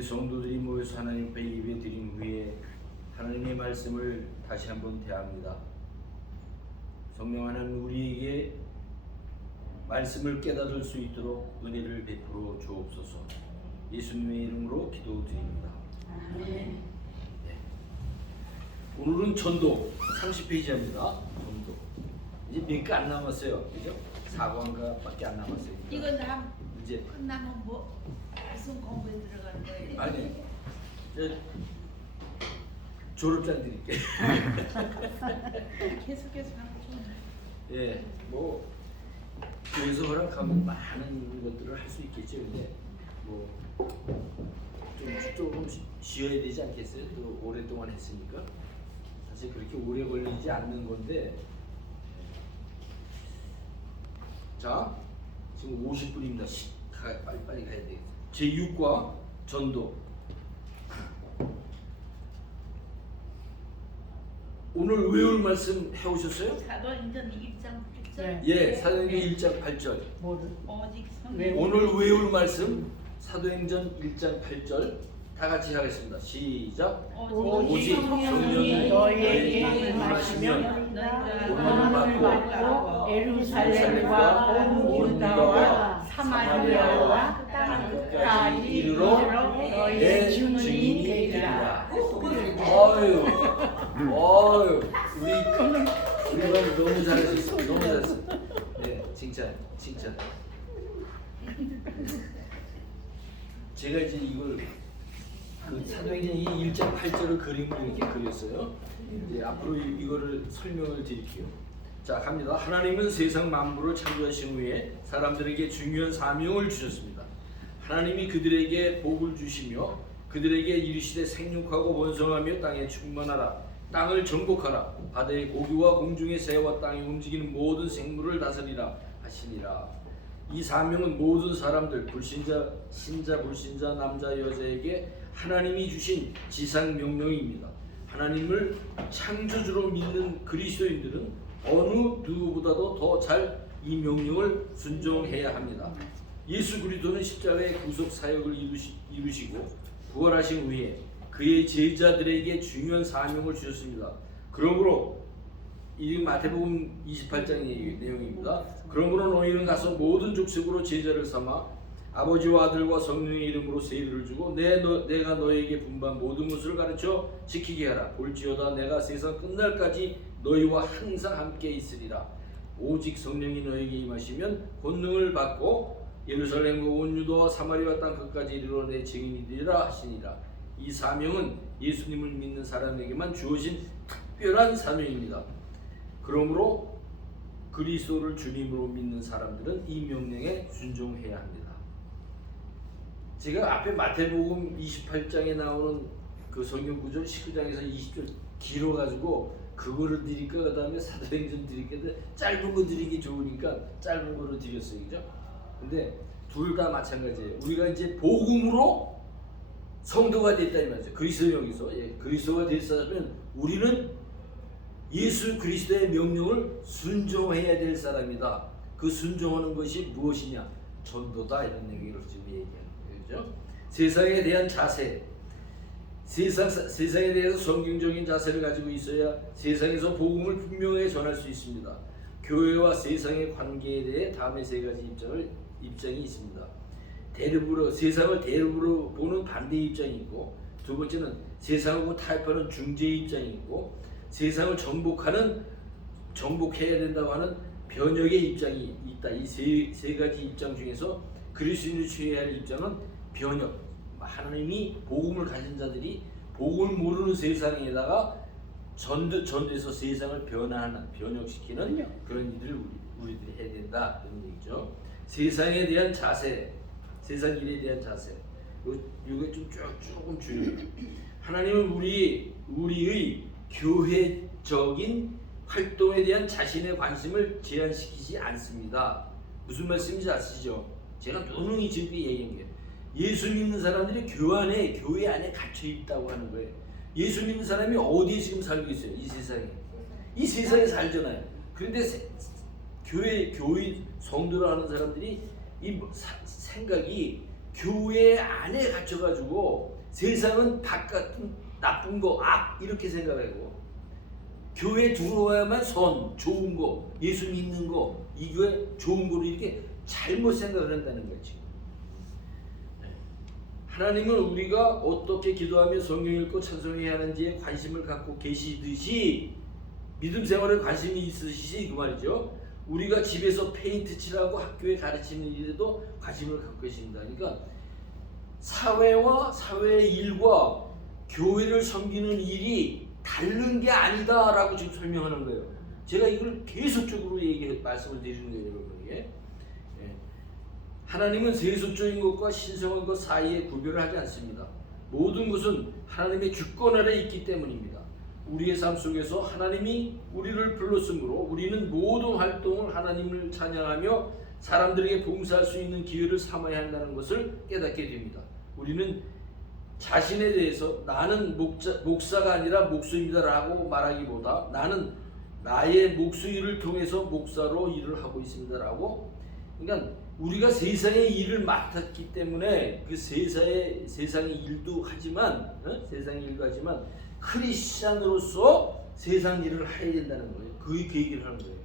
우리 성도들이 모여서 하나님 앞에 예배 드린 후에 하나님의 말씀을 다시 한번 대합니다. 성령 하나님 우리에게 말씀을 깨달을 수 있도록 은혜를 베풀어 주옵소서. 예수님의 이름으로 기도드립니다. 네. 오늘은 전도 30페이지입니다. 전도 이제 몇 개 안 남았어요. 그죠? 4권가밖에 안 남았어요. 이거 다 이제 끝나면 뭐 무슨 공부에 들어가는 거예요? 아니 저 졸업장 드릴게. 계속해서 하면 좋은데. 예, 뭐 교회에서 허락하면 많은 것들을 할 수 있겠죠. 근데 뭐 조금 쉬어야 되지 않겠어요? 또 오랫동안 했으니까 사실 그렇게 오래 걸리지 않는 건데. 자, 지금 50분입니다. 빨리 가야 되겠어요. 제6과 전도. 오늘 외울 말씀 해오셨어요? 사도행전 1장 8절. 예, 사도행전 1장 8절. 오직 오늘 외울 말씀 사도행전 1장 8절 다 같이 하겠습니다. 시작. 오직 성령이 너희에게 임하시면 너희가 받고 예루살렘과 온 유다와 사마리아와 땅 끝까지 이르러 너희의 증인이 되리라. 아유, 우리가 너무 잘하셨어. 너무 잘했어. 네, 칭찬. 제가 이제 이걸 그 사도행전 이 1장 8절을 그림으로 이렇게 그렸어요. 이제 앞으로 이거를 설명을 드릴게요. 자, 갑니다. 하나님은 세상 만물을 창조하신 후에 사람들에게 중요한 사명을 주셨습니다. 하나님이 그들에게 복을 주시며 그들에게 이르시되 생육하고 번성하며 땅에 충만하라. 땅을 정복하라. 바다의 고기와 공중의 새와 땅에 움직이는 모든 생물을 다스리라 하시니라. 이 사명은 모든 사람들, 불신자, 신자, 불신자, 남자, 여자에게 하나님이 주신 지상 명령입니다. 하나님을 창조주로 믿는 그리스도인들은 어느 누구보다도 더 잘 이 명령을 순종해야 합니다. 예수 그리스도는 십자가의 구속 사역을 이루시고 부활하신 후에 그의 제자들에게 중요한 사명을 주셨습니다. 그러므로 이 마태복음 28장의 내용입니다. 그러므로 너희는 가서 모든 족속으로 제자를 삼아 아버지와 아들과 성령의 이름으로 세례를 주고 내가 너희에게 분부한 모든 것을 가르쳐 지키게 하라. 볼지어다 내가 세상 끝날까지 너희와 항상 함께 있으리라. 오직 성령이 너희에게 임하시면 권능을 받고 예루살렘과 온 유다와 사마리아 땅 끝까지 이르러 내 증인이 되리라 하시니라. 이 사명은 예수님을 믿는 사람에게만 주어진 특별한 사명입니다. 그러므로 그리스도를 주님으로 믿는 사람들은 이 명령에 순종해야 합니다. 제가 앞에 마태복음 28장에 나오는 그 성경 구절 19장에서 20절 길어가지고 그거를 드릴까 그 다음에 사도행전 드릴까 짧은 거 드리기 좋으니까 짧은 거로 드렸어요, 그죠? 근데 둘 다 마찬가지예요. 우리가 이제 복음으로 성도가 됐다 이 말이죠. 그리스도형에서 그리스도가 됐으면 우리는 예수 그리스도의 명령을 순종해야 될 사람이다. 그 순종하는 것이 무엇이냐? 전도다 이런 얘기를 지금 얘기하는 거죠. 세상에 대한 자세, 세상에 대해서 성경적인 자세를 가지고 있어야 세상에서 복음을 분명하게 전할 수 있습니다. 교회와 세상의 관계에 대해 다음에 세 가지 입장이 있습니다. 세상을 대립으로 보는 반대 입장이 있고, 두 번째는 세상하고 타협하는 중재 입장이 있고, 세상을 정복해야 된다고 하는 변혁의 입장이 있다. 이 세 가지 입장 중에서 그리스도인이 취해야 할 입장은 변혁. 하나님이 복음을 가진 자들이 복음을 모르는 세상에다가 전도해서 세상을 변혁시키는 그런 일을 우리들이 해야 된다 이런 얘기죠. 세상에 대한 자세, 세상 일에 대한 자세. 이거 좀 조금 중요해요. 하나님은 우리의 교회적인 활동에 대한 자신의 관심을 제한시키지 않습니다. 무슨 말씀인지 아시죠? 제가 누누이 지금 얘기한 게 예수 믿는 사람들이 교회 안에 갇혀 있다고 하는 거예요. 예수 믿는 사람이 어디에 지금 살고 있어요? 이 세상에. 이 세상에 살잖아요. 그런데 교회 성도를 하는 사람들이 이 생각이 교회 안에 갇혀가지고 세상은 바깥은 나쁜 거, 악 이렇게 생각하고 교회 들어와야만 선, 좋은 거, 예수 믿는 거, 이 교회 좋은 거로 이렇게 잘못 생각을 한다는 거지. 하나님은 우리가 어떻게 기도하며 성경 읽고 찬송해야 하는지에 관심을 갖고 계시듯이 믿음 생활에 관심이 있으시지 그 말이죠. 우리가 집에서 페인트 칠하고 학교에 가르치는 일에도 관심을 갖고 계십니다. 그러니까 사회와 사회의 일과 교회를 섬기는 일이 다른 게 아니다라고 지금 설명하는 거예요. 제가 이걸 계속적으로 말씀을 드리는 거예요, 여러분에게. 하나님은 세속적인 것과 신성한 것 사이에 구별을 하지 않습니다. 모든 것은 하나님의 주권 아래 있기 때문입니다. 우리의 삶 속에서 하나님이 우리를 불렀으므로 우리는 모든 활동을 하나님을 찬양하며 사람들에게 봉사할 수 있는 기회를 삼아야 한다는 것을 깨닫게 됩니다. 우리는 자신에 대해서 나는 목사가 아니라 목수입니다라고 말하기보다 나는 나의 목수 일을 통해서 목사로 일을 하고 있습니다라고, 그러니까 우리가 세상의 일을 맡았기 때문에 그 세상의 일도 하지만 크리스찬으로서 세상 일을 해야 된다는 거예요. 그 얘기를 하는 거예요.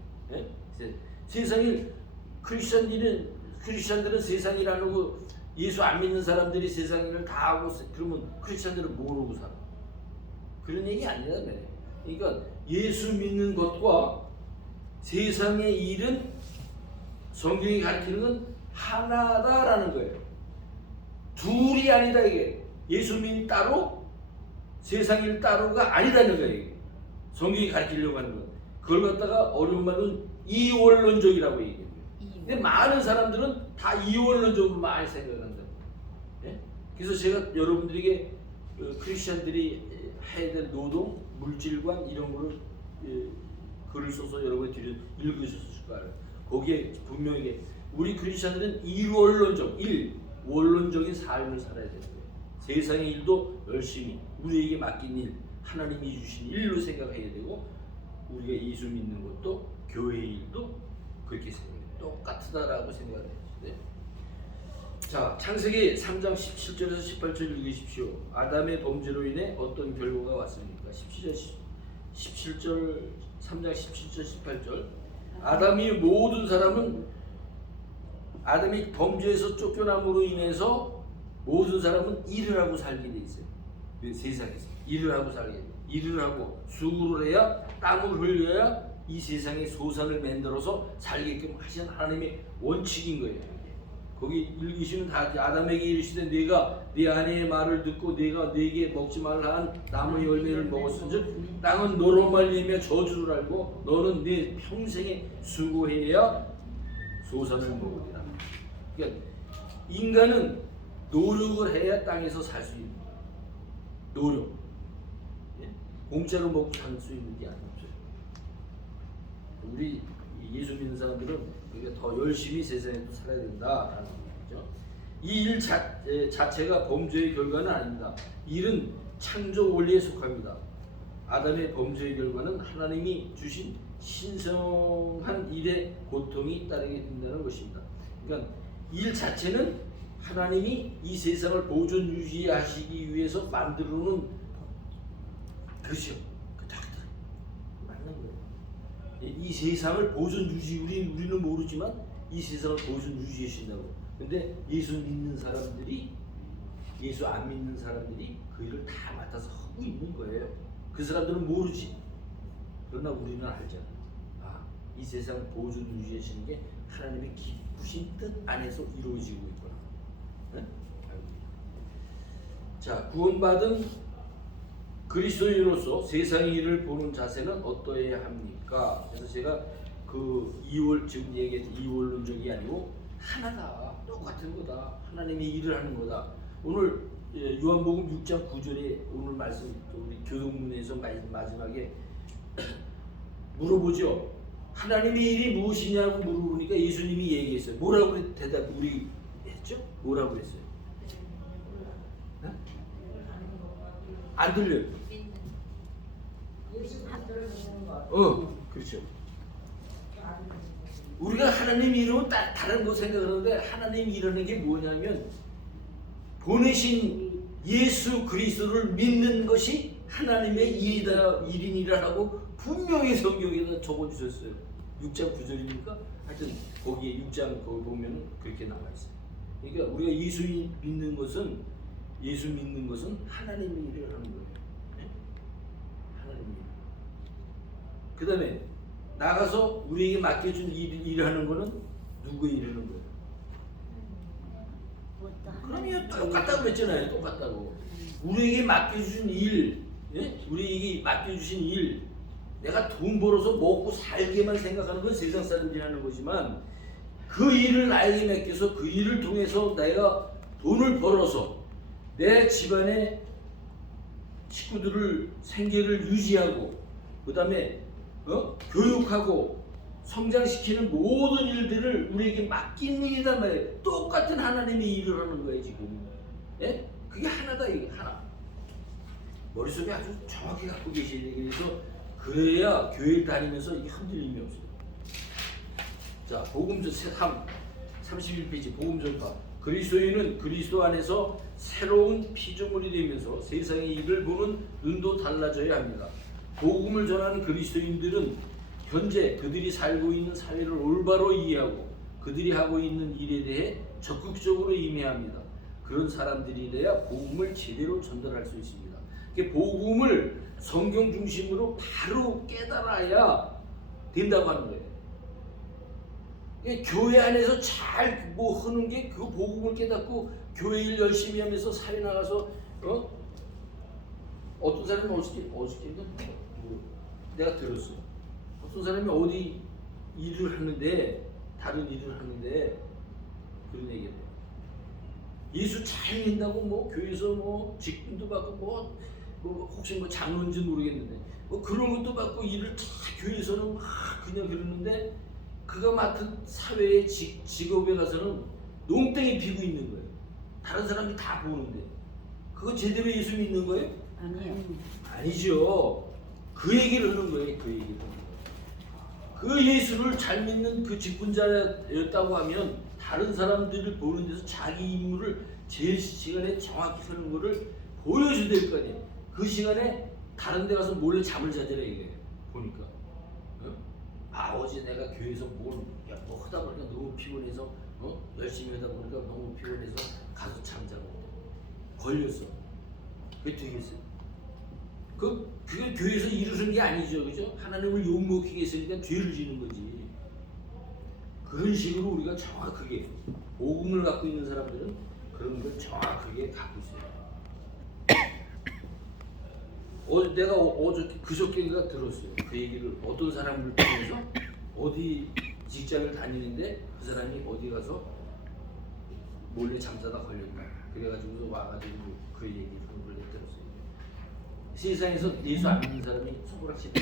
세상 일, 크리스찬들은 세상 일 안 하고 예수 안 믿는 사람들이 세상 일을 다 하고, 그러면 크리스찬들은 모르고 살아. 그런 얘기 아니란 말이에요. 그러니까 예수 믿는 것과 세상의 일은 성경이 가르치는 건 하나다라는 거예요. 둘이 아니다 이게. 예수 믿는 따로 세상 일 따로가 아니다는 거예요. 이게. 성경이 가르치려고 하는 건. 그걸 갖다가 어려운 말은 이원론적이라고 얘기해요. 근데 많은 사람들은 다 이원론적으로 많이 생각한다고. 예? 그래서 제가 여러분들에게 크리스천들이 해야 될 노동, 물질관 이런 거를 글을 써서 여러분이 읽으셨을 거예요. 거기에 분명히 우리 크리스천들은 원론적인 삶을 살아야 되는 거예요. 세상의 일도 열심히 우리에게 맡긴 일, 하나님이 주신 일로 생각해야 되고, 우리가 예수 믿는 것도 교회의 일도 그렇게 생각해요. 똑같다라고 생각해요. 네. 자, 창세기 3장 17절에서 18절 읽으십시오. 아담의 범죄로 인해 어떤 결과가 왔습니까? 17절 3장 17절 18절. 아담이 범죄에서 쫓겨남으로 인해서 모든 사람은 일을 하고 살게 돼 있어요. 세상에서 일을 하고 살게 돼. 일을 하고 수고를 해야, 땀을 흘려야 이 세상에 소산을 만들어서 살게끔 하신 하나님의 원칙인 거예요. 거기 읽으시면 다 아담에게 이르시되 네가 네 아내의 말을 듣고 내가 네게 먹지 말라 한 나무의 열매를 먹었은즉 땅은 너로 말미암아 저주를 알고 너는 네 평생에 수고해야 소산을 먹으리라. 그러니까 인간은 노력을 해야 땅에서 살 수 있는 노력. 공짜로 먹고 살 수 있는 게 아니죠. 우리 예수 믿는 사람들은 그러니까 더 열심히 세상에도 살아야 된다라는 거죠. 이 일 자체가 범죄의 결과는 아닙니다. 일은 창조 원리에 속합니다. 아담의 범죄의 결과는 하나님이 주신 신성한 일의 고통이 따르게 된다는 것입니다. 그러니까 일 자체는 하나님이 이 세상을 보존 유지하시기 위해서 만들어 놓은 그것이요. 맞는 거예요. 이 세상을 보존 유지, 우리는 모르지만 이 세상을 보존 유지해 주신다고. 근데 예수 믿는 사람들이, 예수 안 믿는 사람들이 그 일을 다 맡아서 하고 있는 거예요. 그 사람들은 모르지. 그러나 우리는 알잖아. 아, 이 세상 보존 유지해 주시는 게 하나님의 기쁘신 뜻 안에서 이루어지고 있구나. 네? 자, 구원받은 그리스도인으로서 세상의 일을 보는 자세는 어떠해야 합니까? 그래서 제가 지금 얘기했던 이원론적이 아니고 하나다, 똑같은 거다, 하나님이 일을 하는 거다. 오늘 요한복음 6장 9절에 오늘 말씀 우리 교동문에서 마지막에 물어보죠. 하나님의 일이 무엇이냐고 물어보니까 예수님이 얘기했어요. 뭐라고 우리 했죠? 뭐라고 했어요? 안 들려요. 그렇죠. 우리가 하나님 이름은 다른 거 생각하는데 하나님 이러는 게 뭐냐면 보내신 예수 그리스도를 믿는 것이 하나님의 일이라고 분명히 성경에다 적어주셨어요. 6장 9절입니까? 하여튼 거기에 6장 거기 보면 그렇게 나와 있어요. 그러니까 우리가 예수 믿는 것은 하나님의 일을 하는 거예요. 네? 하나님의 일. 그 다음에 나가서 우리에게 맡겨준 일을 하는 거는 누구의 일을 하는 거예요? 그럼요, 똑같다고 그랬잖아요. 똑같다고. 우리에게 맡겨주신 일, 예? 우리에게 맡겨주신 일, 내가 돈 벌어서 먹고 살게만 생각하는 건 세상 사람들이 하는 거지만 그 일을 나에게 맡겨서 그 일을 통해서 내가 돈을 벌어서 내 집안의 식구들을 생계를 유지하고 그 다음에 교육하고 성장시키는 모든 일들을 우리에게 맡긴 일이란 말이에요. 똑같은 하나님의 일을 하는 거예요 지금. 예? 그게 하나다 이게 하나. 머릿속에 아주 정확히 갖고 계셔야 돼요. 그래서 그래야 교회를 다니면서 이게 흔들림이 없어요. 자, 복음전 31페이지 복음 전파. 그리스도인은 그리스도 안에서 새로운 피조물이 되면서 세상의 일을 보는 눈도 달라져야 합니다. 복음을 전하는 그리스도인들은 현재 그들이 살고 있는 사회를 올바로 이해하고 그들이 하고 있는 일에 대해 적극적으로 임해합니다. 그런 사람들이래야 복음을 제대로 전달할 수 있습니다. 복음을 성경 중심으로 바로 깨달아야 된다고 하는 거예요. 교회 안에서 잘 뭐 하는 게 그 복음을 깨닫고 교회 일 열심히 하면서 사회 나가서 어떤 사람이 어저께 내가 들었어. 어떤 사람이 어디 일을 하는데 다른 일을 하는데 그런 얘기를 해요. 예수 잘 믿는다고 뭐 교회에서 뭐 직분도 받고 뭐 혹시 뭐 장로인지 모르겠는데 뭐 그런 것도 받고 일을 다 교회에서는 막 그냥 그러는데 그가 맡은 사회의 직업에 가서는 농땡이 피고 있는 거예요. 다른 사람이 다 보는데 그거 제대로 예수 믿는 거예요? 아니요. 아니죠. 그 얘기를 하는 거예요. 그 얘기를. 그 예수를 잘 믿는 그 직분자였다고 하면 다른 사람들을 보는 데서 자기 임무를 제 시간에 정확히 서는 거를 보여줘야 될 거 아니에요. 그 시간에 다른 데 가서 몰래 잠을 자더라 이게 보니까. 어제 내가 교회에서 뭐 하다 보니까 너무 피곤해서 열심히 하다 보니까 너무 피곤해서 가서 잠자고 걸렸어. 그게 되겠어요? 그게 교회에서 이루는 게 아니죠, 그죠? 하나님을 욕먹히게 했으니까 죄를 지는 거지. 그런 식으로 우리가 정확하게 복음을 갖고 있는 사람들은 그런 걸 정확하게 갖고 있어요. 내가 그저께가 들었어요. 그 얘기를 어떤 사람을 통해서 어디 직장을 다니는데 그 사람이 어디 가서 몰래 잠자다 걸렸다. 그래가지고서 와가지고 그 얘기를 원래 들었어요. 세상에서 예수 안 믿는 사람이 손가락질이다.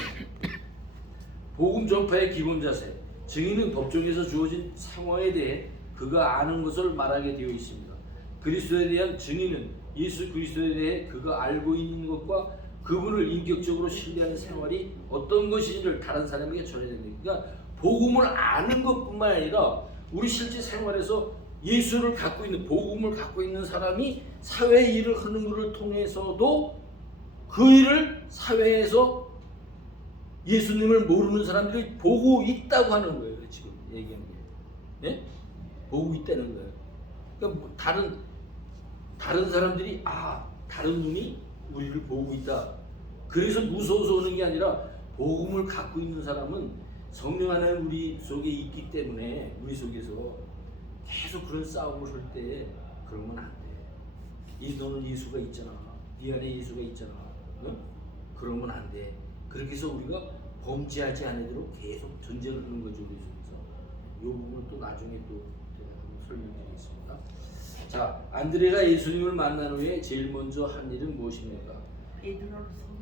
복음 전파의 기본 자세. 증인은 법정에서 주어진 상황에 대해 그가 아는 것을 말하게 되어 있습니다. 그리스도에 대한 증인은 예수 그리스도에 대해 그가 알고 있는 것과 그분을 인격적으로 신뢰하는 생활이 어떤 것인지를 다른 사람에게 전해야 됩니다. 그러니까 복음을 아는 것뿐만 아니라 우리 실제 생활에서 예수를 갖고 있는 복음을 갖고 있는 사람이 사회 일을 하는 것을 통해서도 그 일을 사회에서 예수님을 모르는 사람들이 보고 있다고 하는 거예요. 지금 얘기하는 게. 네? 보고 있다는 거예요. 그러니까 다른 사람들이 다른 눈이 우리를 보고 있다. 그래서 무서워서 오는 게 아니라 복음을 갖고 있는 사람은 성령 하나님 우리 속에 있기 때문에 우리 속에서 계속 그런 싸움을 할 때 그러면 안 돼. 너는 예수가 있잖아. 네 안에 예수가 있잖아. 응? 그러면 안 돼. 그렇게 해서 우리가 범죄하지 않도록 계속 전쟁을 하는 거죠. 우리 속에서. 이 부분은 또 나중에 또 제가 한번 설명드리겠습니다. 자, 안드레가 예수님을 만난 후에 제일 먼저 한 일은 무엇입니까?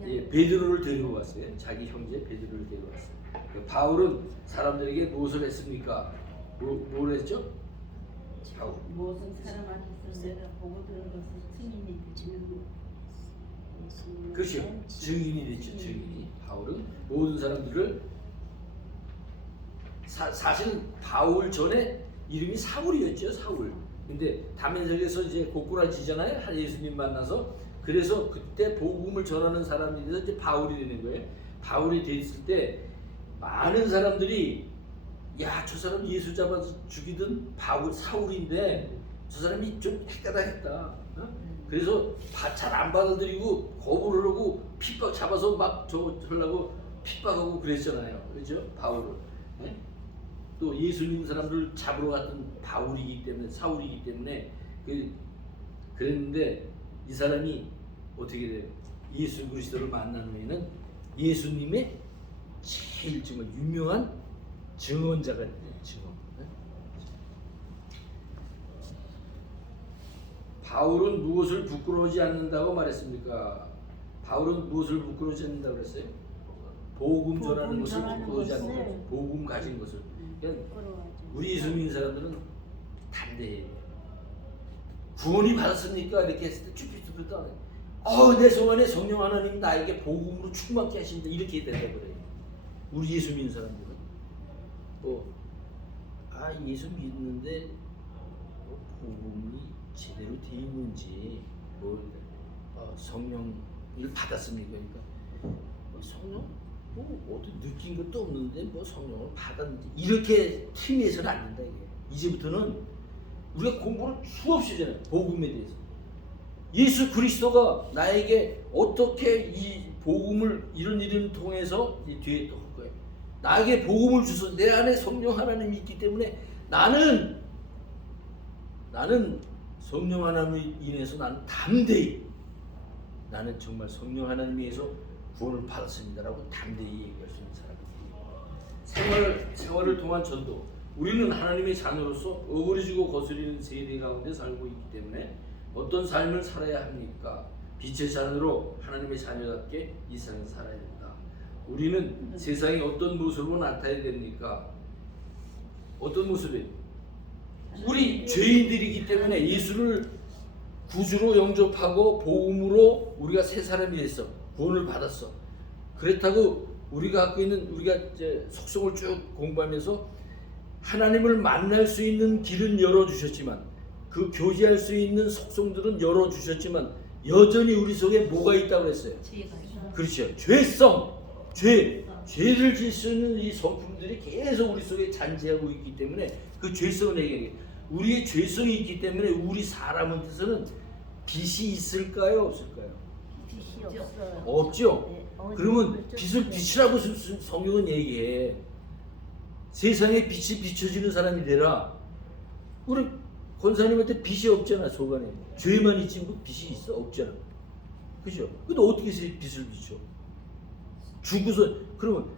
베드로를 데려왔어요. 자기 형제 베드로를 데려왔어요. 바울은 사람들에게 무엇을 했습니까? 뭘 했죠? 무슨 사람한테서 내가 보고 들은 것을 증인이 되는 그렇죠. 증인이 됐죠. 증인이. 바울은 모든 사람들을 사실 바울 전에 이름이 사울이었죠. 사울. 근데 다면석에서 이제 고꾸라지잖아요. 한 예수님 만나서. 그래서 그때 복음을 전하는 사람이 돼서 이제 바울이 되는 거예요. 바울이 됐을 때 많은 사람들이 야, 저 사람 예수 잡아서 죽이던 바울 사울인데 저 사람이 좀 헷가닥했다. 그래서 잘 안 받아들이고 거부를 하고 핍박 잡아서 막 저거 하려고 핍박하고 그랬잖아요. 그렇죠? 바울을. 네? 또 예수 믿는 사람들 잡으러 갔던 바울이기 때문에 사울이기 때문에 그랬는데 이 사람이 어떻게 돼요? 예수 그리스도를 만난 후에는 예수님의 제일 정말 유명한 증언자가 돼요. 증언. 네? 바울은 무엇을 부끄러워하지 않는다고 말했습니까? 바울은 무엇을 부끄러워하지 않는다고 그랬어요? 복음 전하는 것을 부끄러워하지 않는 것. 복음 가진 것을. 그러니까 우리 예수 믿는 사람들은 담대해요. 구원이 받았습니까? 이렇게 했을 때 쭈삣쭈삣 안 해요. 내 성안에 성령 하나님 나에게 복음으로 충만케 하신다. 이렇게 대답을 해요. 우리 예수 믿는 사람들은. 예수 믿는데 복음이 제대로 되어 있는지 성령을 받았습니까? 그러니까 성령? 어디 느낀 것도 없는데 성령을 받았는지 이렇게 틈에서는 안 된다 이게. 이제부터는 우리가 공부를 수없이 하잖아요. 복음에 대해서. 예수 그리스도가 나에게 어떻게 이 복음을 이런 통해서 이 뒤에 또 할 거예요. 나에게 복음을 주셔서 내 안에 성령 하나님이 있기 때문에 나는 성령 하나님을 인해서 나는 담대히 나는 정말 성령 하나님에 의해서 구원을 받았습니다라고 담대히 얘기할 수 있는 사람입니다. 생활을 통한 전도. 우리는 하나님의 자녀로서 어그러지고 거스리는 세대 가운데 살고 있기 때문에 어떤 삶을 살아야 합니까? 빛의 자녀로 하나님의 자녀답게 이 세상을 살아야 된다. 우리는 세상에 어떤 모습으로 나타나야 됩니까? 어떤 모습이에요? 우리 죄인들이기 때문에 예수를 구주로 영접하고 복음으로 우리가 새 사람이 됐어. 구원을 받았어. 그렇다고 우리가 갖고 있는 우리가 이제 속성을 쭉 공부하면서 하나님을 만날 수 있는 길은 열어주셨지만 그 교제할 수 있는 속성들은 열어주셨지만 여전히 우리 속에 뭐가 있다고 그랬어요? 그렇죠. 죄를 질 수 있는 이 성품들이 계속 우리 속에 잔재하고 있기 때문에 그 죄성을 얘기해요. 우리의 죄성이 있기 때문에 우리 사람한테서는 빛이 있을까요? 없을까요? 빛이 없어요. 없죠? 네, 그러면 빛을 비추라고 성경은 얘기해. 세상에 빛이 비춰지는 사람이 되라. 우리 권사님한테 빛이 없잖아. 속안에 죄만 있지 뭐 빛이 있어? 없잖아. 그죠? 근데 어떻게 빛을 비춰? 주고서 그러면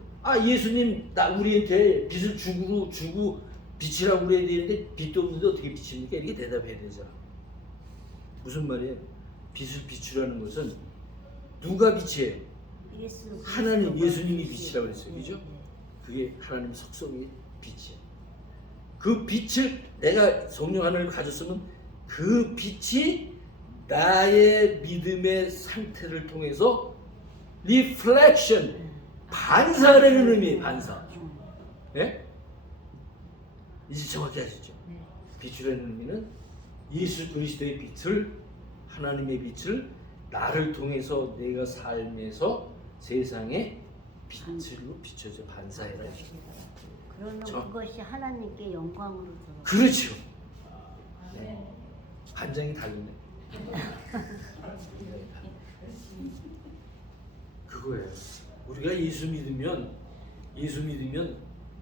예수님 우리한테 빛을 주고 빛이라고 그래야 되는데 빛도 없는데 어떻게 비칩니까? 이렇게 대답해야 되잖아. 무슨 말이에요? 빛을 비추라는 것은 누가 빛이에요? 하나님, 예수님이 빛이라고 그랬어요. 그죠? 그게 하나님의 속성이 빛이에요. 그 빛을 내가 성령 하나를 가졌으면 그 빛이 나의 믿음의 상태를 통해서 reflection, 반사라는 의미예요. 반사. 예? 이제 정확히 아시죠? 빛이라는 의미는 예수 그리스도의 빛을, 하나님의 빛을 나를 통해서 내가 삶에서 세상에 빛으로 비춰져 반사해라. 그러면 그것이 하나님께 영광으로 돌아가. 그렇죠. 네. 반장이 다르네. 그거예요. 우리가 예수 믿으면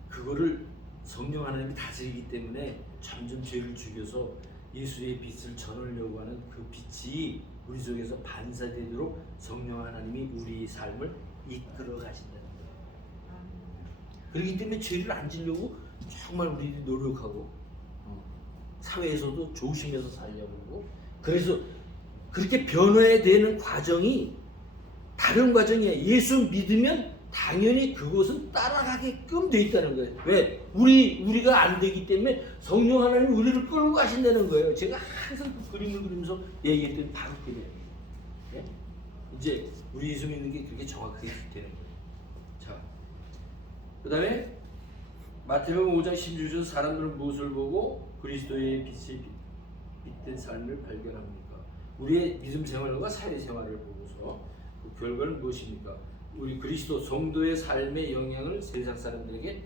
그거를 성령 하나님이 다스리기 때문에 점점 죄를 죽여서 예수의 빛을 전하려고 하는 그 빛이 우리 속에서 반사되도록 성령 하나님이 우리 삶을 이끌어 가신다는 거예요. 그렇기 때문에 죄를 안 지려고 정말 우리들이 노력하고 사회에서도 조심해서 살려고 하고, 그래서 그렇게 변화해야 되는 과정이 다른 과정이에요. 예수 믿으면 당연히 그것은 따라가게끔 돼 있다는 거예요. 왜? 우리가 안 되기 때문에 성령 하나님이 우리를 끌고 가신다는 거예요. 제가 항상 그 그림을 그리면서 얘기했더니 바로 그래요. 네? 이제 우리 예수 믿는 게 그렇게 정확하게 되는 거예요. 자, 그 다음에 마태복음 5장 16절 사람들은 무엇을 보고 그리스도의 빛을 빛된 삶을 발견합니까? 우리의 믿음 생활과 사회 생활을 보고서 그 결과는 무엇입니까? 우리 그리스도 성도의 삶의 영향을 세상 사람들에게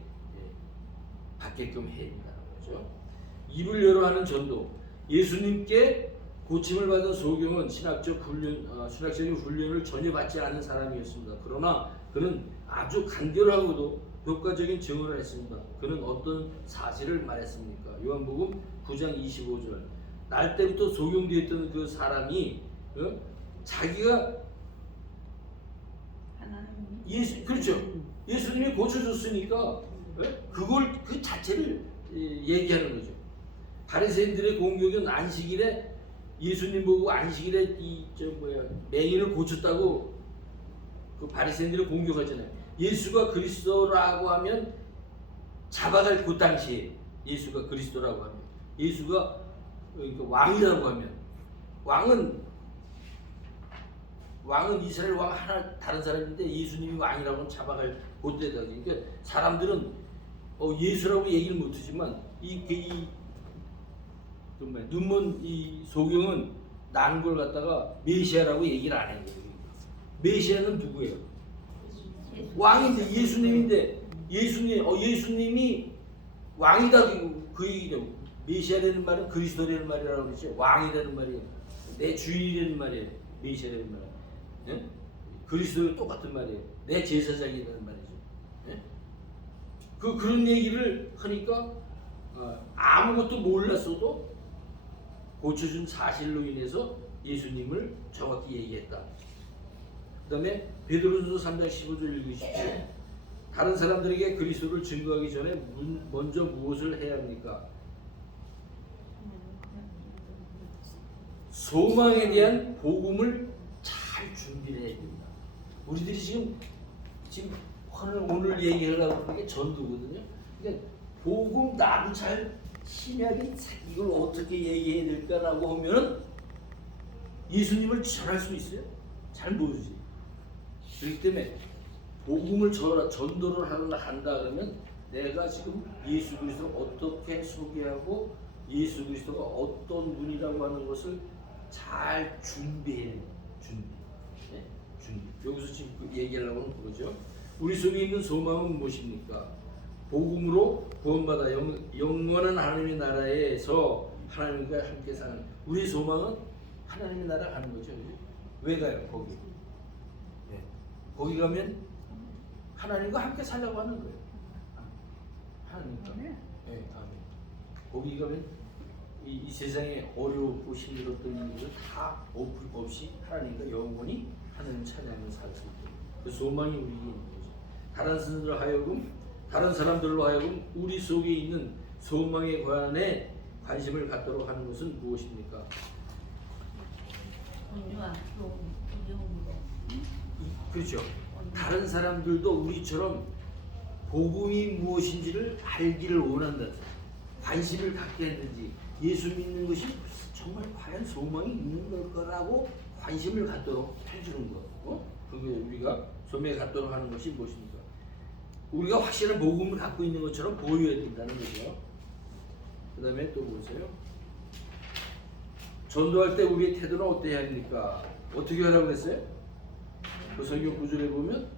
받게끔 해야 된다는 거죠. 입을 열어 하는 전도. 예수님께 고침을 받은 소경은 신학적인 훈련을 전혀 받지 않은 사람이었습니다. 그러나 그는 아주 간결하고도 효과적인 증언을 했습니다. 그는 어떤 사실을 말했습니까? 요한복음 9장 25절. 날 때부터 소경되었던 그 사람이 자기가 그렇죠. 예수님이 고쳐줬으니까 그걸 그 자체를 얘기하는 거죠. 바리새인들의 공격은 안식일에 예수님 보고 안식일에 맹인을 고쳤다고 그 바리새인들을 공격하잖아요. 예수가 그리스도라고 하면 잡아갈 그 당시에 예수가 그리스도라고 하면 예수가 왕이라고 하면 왕은 이스라엘 왕 하나 다른 사람인데 예수님이 왕이라고 하면 잡아갈 그때다. 그러니까 사람들은 예수라고 얘기를 못하지만 눈먼 이 소경은 난 걸 갖다가 메시아라고 얘기를 안 해요. 메시아는 누구예요? 왕인데 예수님인데 예수님이 왕이다 그 얘기죠. 메시아라는 말은 그리스도라는 말이라고 그러죠. 왕이라는 말이에요. 내 주인이라는 말이에요. 메시아라는 말은. 예? 그리스도와 똑같은 말이에요. 내 제사장이라는 말이죠. 예? 그런 얘기를 하니까 아무것도 몰랐어도 고쳐준 사실로 인해서 예수님을 정확히 얘기했다. 그 다음에 베드로전서 3장 15절 읽으십시오. 다른 사람들에게 그리스도를 증거하기 전에 먼저 무엇을 해야 합니까? 소망에 대한 복음을 잘 준비를 해야 됩니다. 우리들이 지금 오늘 얘기하려고 하는 게 전도거든요. 그러니까 복음 나도 잘 심하게 이걸 어떻게 얘기해야 될까라고 하면은 예수님을 전할 수 있어요? 잘 모르지. 그렇기 때문에 복음을 전도를 한다 그러면 내가 지금 예수 그리스도를 어떻게 소개하고 예수 그리스도가 어떤 분이라고 하는 것을 잘 준비해야 돼요. 준비. 여기서 지금 얘기하려고 하는 거죠. 우리 속에 있는 소망은 무엇입니까? 복음으로 구원받아 영원한 하나님의 나라에서 하나님과 함께 사는 우리 소망은 하나님의 나라 가는 거죠. 왜 가요? 거기. 거기 가면 하나님과 함께 살려고 하는 거예요. 하나님과. 아멘. 거기 가면 이 세상에 어렵고 힘들었던 일을 다 없이 하나님과 영원히 하나님 찬양을 살 수 있고 그 소망이 우리에게 있는 거죠. 다른 사람들로 하여금 우리 속에 있는 소망에 관해 관심을 갖도록 하는 것은 무엇입니까? 그렇죠. 다른 사람들도 우리처럼 복음이 무엇인지를 알기를 원한다. 관심을 갖게 했는지 예수 믿는 것이 정말 과연 소망이 있는 걸까라고 관심을 갖도록 해주는 것. 그게 우리가 소망에 갖도록 하는 것이 무엇입니까? 우리가 확실한 복음을 갖고 있는 것처럼 보여야 된다는 거죠. 그 다음에 또 보세요. 전도할 때 우리의 태도는 어때야 합니까? 어떻게 하라고 했어요? 그 성경 구절에 보면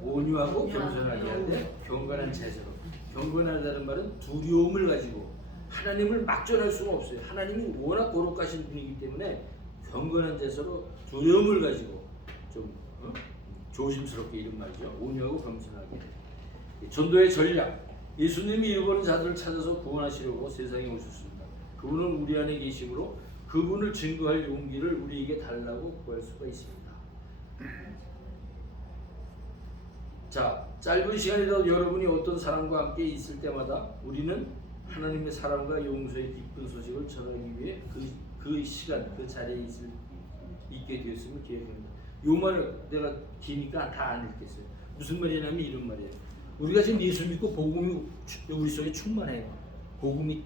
온유하고 겸손하게 하되 경건한 자세로. 경건하다는 말은 두려움을 가지고 하나님을 막전할 수가 없어요. 하나님이 워낙 거룩하신 분이기 때문에 경건한 자세로 두려움을 가지고 좀 조심스럽게 이런 말이죠. 온유하고 겸손하게. 전도의 전략. 예수님이 잃어버린 자들을 찾아서 구원하시려고 세상에 오셨습니다. 그분은 우리 안에 계심으로 그분을 증거할 용기를 우리에게 달라고 구할 수가 있습니다. 자, 짧은 시간이라도 여러분이 어떤 사람과 함께 있을 때마다 우리는 하나님의 사랑과 용서의 기쁜 소식을 전하기 위해 그 시간, 그 자리에 있게 되었음을 기억합니다. 요 말을 내가 기니까 다 안 읽겠어요. 무슨 말이냐면 이런 말이에요. 우리가 지금 예수 믿고 복음이 우리 속에 충만해요. 복음이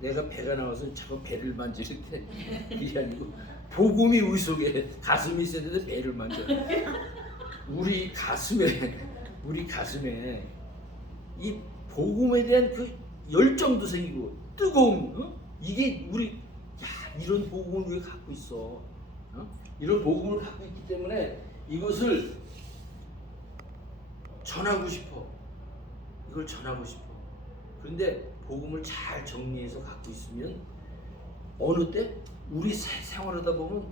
내가 배가 나와서 자꾸 배를 만질 때 그게 아니고 복음이 우리 속에 가슴에 있었는데 배를 만져. 우리 가슴에 이 복음에 대한 그 열정도 생기고 뜨거움 이게 우리 이런 복음을 우리가 갖고 있어. 이런 복음을 갖고 있기 때문에 이것을 전하고 싶어. 이걸 전하고 싶어. 그런데 복음을 잘 정리해서 갖고 있으면 어느 때 우리 생활하다 보면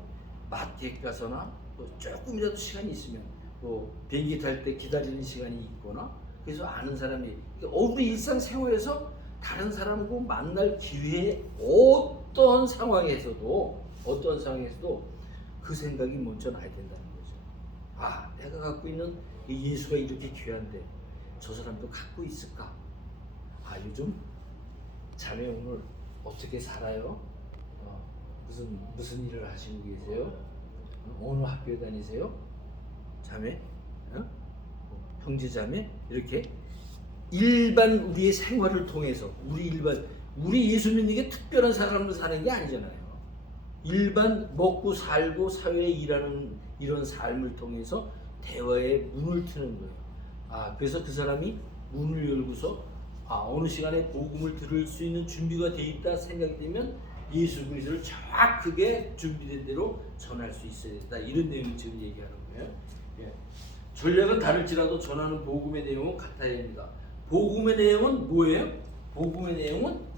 마트에 가서나 뭐 조금이라도 시간이 있으면 뭐 비행기 탈 때 기다리는 시간이 있거나 그래서 아는 사람이 우리 일상생활에서 다른 사람과 만날 기회에 어떤 상황에서도 그 생각이 먼저 나야 된다는 거죠. 아, 내가 갖고 있는 이 예수가 이렇게 귀한데 저 사람도 갖고 있을까? 아, 요즘 자매 오늘 어떻게 살아요? 무슨 일을 하시고 계세요? 어느 학교에 다니세요? 자매? 형제 자매? 이렇게 일반 우리의 생활을 통해서 우리 예수 믿는 게 특별한 사람으로 사는 게 아니잖아요. 일반 먹고 살고 사회에 일하는 이런 삶을 통해서 대화의 문을 트는 거예요. 아, 그래서 그 사람이 문을 열고서 어느 시간에 복음을 들을 수 있는 준비가 돼 있다 생각이 되면 예수 그리스도를 정확하게 준비된 대로 전할 수 있어야 된다. 이런 내용을 지금 얘기하는 거예요. 예. 전략은 다를지라도 전하는 복음의 내용은 같아야 합니다. 복음의 내용은 뭐예요? 복음의 내용은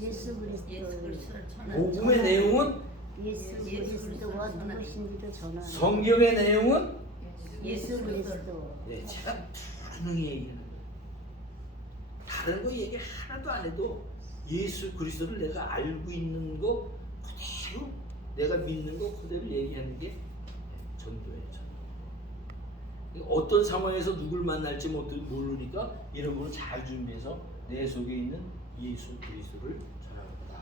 예수 그리스도를 복음의 내용은 예수 그리스도가 누구신지도 전하는 성경의 내용은 예수 그리스도. 네, 제가 분명히 얘기하는 거예요. 다른 거 얘기 하나도 안 해도 예수 그리스도를 내가 알고 있는 거 그대로 내가 믿는 거 그대로 얘기하는 게 전도예요. 어떤 상황에서 누굴 만날지 모르니까 이런 거는 잘 준비해서 내 속에 있는 예수 그리스도를 전합니다.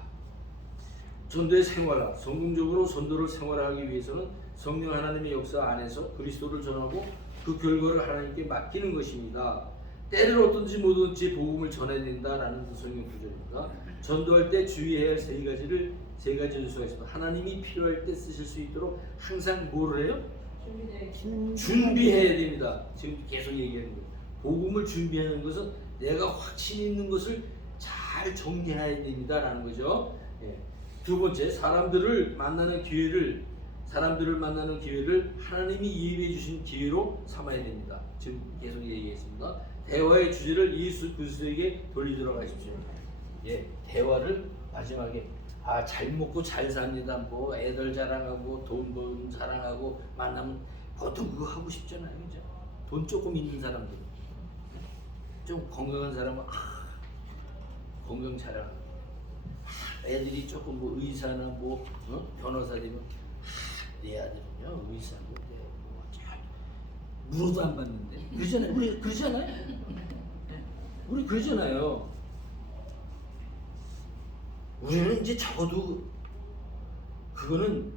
전도의 생활화, 성공적으로 전도를 생활하기 위해서는 성령 하나님의 역사 안에서 그리스도를 전하고 그 결과를 하나님께 맡기는 것입니다. 때를 어떤지 뭐든지 복음을 전해야 된다라는 성경 구절입니다. 전도할 때 주의해야 할 세 가지 요소가 있습니다. 하나님이 필요할 때 쓰실 수 있도록 항상 뭐를 해요? 준비해야 됩니다. 지금 계속 얘기하는 거예요. 복음을 준비하는 것은 내가 확신 있는 것을 잘 정리해야 됩니다라는 거죠. 예. 두 번째, 사람들을 만나는 기회를 하나님이 예비해 주신 기회로 삼아야 됩니다. 지금 계속 얘기했습니다. 대화의 주제를 예수 그리스도에게 돌리도록 하십시오. 예, 대화를 마지막에 잘 먹고 잘 삽니다. 뭐 애들 자랑하고 돈 번 자랑하고 만나면 보통 그거 하고 싶잖아요, 그죠? 돈 조금 있는 사람들, 좀 건강한 사람은 건강 자랑. 애들이 조금 뭐 의사나 뭐 변호사 되면 내 아들은요 의사고 잘 물어도 안 받는데 그러잖아요. 우리 그러잖아요. 우리는 이제 적어도 그거는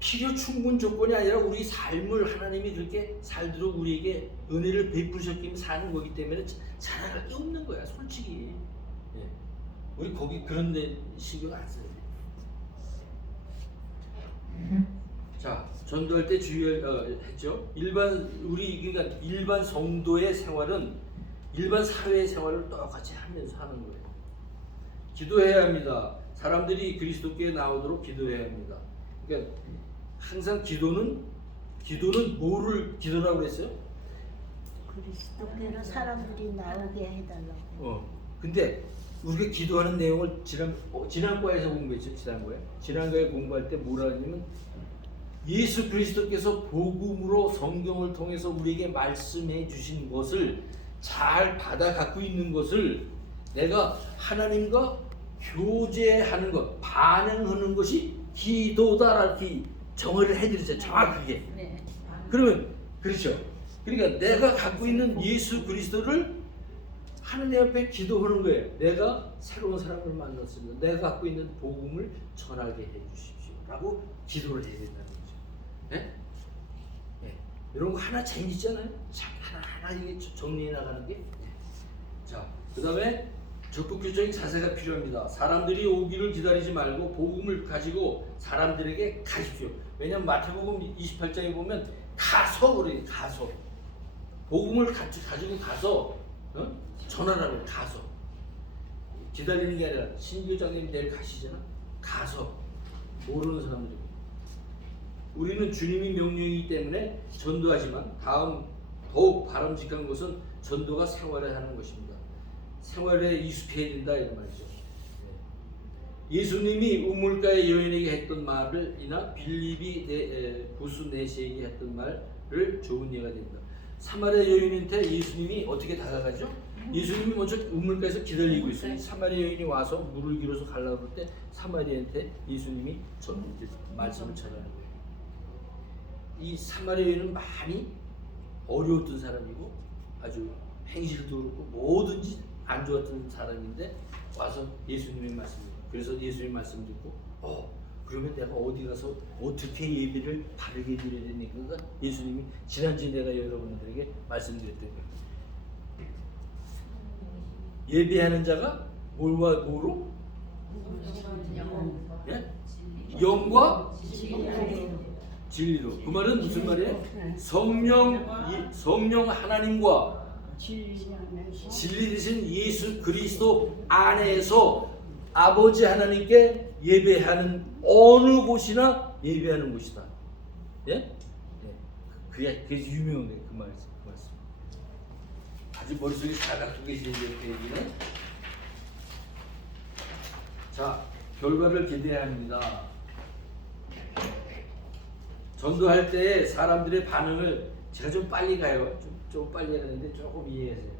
필요 충분 조건이 아니라 우리 삶을 하나님이 그렇게 살도록 우리에게 은혜를 베푸셨기 사는 거기 때문에 자랑할 게 없는 거야, 솔직히. 예. 우리 거기 그런데 신경 안 써야 돼. 자, 전도할 때 했죠. 일반 성도의 생활은 일반 사회의 생활을 똑같이 하면서 하는 거예요. 기도해야 합니다. 사람들이 그리스도께 나오도록 기도해야 합니다. 그러니까 항상 기도는 뭐를 기도라고 그랬어요? 그리스도께로 사람들이 나오게 해달라고. 근데 우리가 기도하는 내용을 지난과에서 공부했죠. 지난과에 공부할 때 뭐라 했냐면 예수 그리스도께서 복음으로 성경을 통해서 우리에게 말씀해 주신 것을 잘 받아 갖고 있는 것을 내가 하나님과 교제하는 것, 반응하는 것이 기도다 이렇게 정의를 해드리죠. 정확하게. 네. 그러면 그렇죠. 그러니까 내가 갖고 있는 예수 그리스도를 하나님 앞에 기도하는 거예요. 내가 새로운 사람을 만났습니다. 내가 갖고 있는 복음을 전하게 해주십시오라고 기도를 해야 된다는 거죠. 네? 네. 이런 거 하나 재밌잖아요. 하나 이게 정리해 나가는 게. 자, 그다음에 적극적인 자세가 필요합니다. 사람들이 오기를 기다리지 말고 복음을 가지고 사람들에게 가십시오. 왜냐하면 마태복음 28장에 보면 가서 그래요. 가서 복음을 가지고 가서 전하라고 가서. 기다리는 게 아니라 신교장님 내일 가시잖아. 가서 모르는 사람들. 우리는 주님이 명령이기 때문에 전도하지만 다음 더욱 바람직한 것은 전도가 생활에 하는 것입니다. 생활에 익숙해야 된다 이런 말이죠. 예수님이 우물가의 여인에게 했던 말을이나 빌립이 구스 네시에게 했던 말을 좋은 예가 됩니다. 사마리아 여인한테 예수님이 어떻게 다가가죠? 예수님이 먼저 우물가에서 기다리고 있어요. 사마리아 여인이 와서 물을 길어서 가려고 할 때 사마리아한테 예수님이 말씀을 전하는 거예요. 이 사마리아 여인은 많이 어려웠던 사람이고 아주 행실도 그렇고 뭐든지 안 좋았던 사람인데 와서 예수님의 말씀을 그래서 예수님의 말씀 듣고 그러면 내가 어디 가서 어떻게 예배를 바르게 드려야 되니까 예수님이 지난주에 내가 여러분들에게 말씀드렸던 거예요. 예배하는 자가 뭘과 뭐로? 예? 영과 진리로. 그 말은 무슨 말이에요? 성령 하나님과 진리 되신 예수 그리스도 안에서 아버지 하나님께 예배하는 어느 곳이나 예배하는 곳이다. 예? 예. 그게 유명한 거예요. 그 말씀. 아주 머릿속에 잘 갖고 계시는데 그 얘기는. 자, 결과를 기대해야 합니다. 전도할 때 사람들의 반응을 제가 좀 빨리 가요. 좀 빨리 가는데 조금 이해하세요.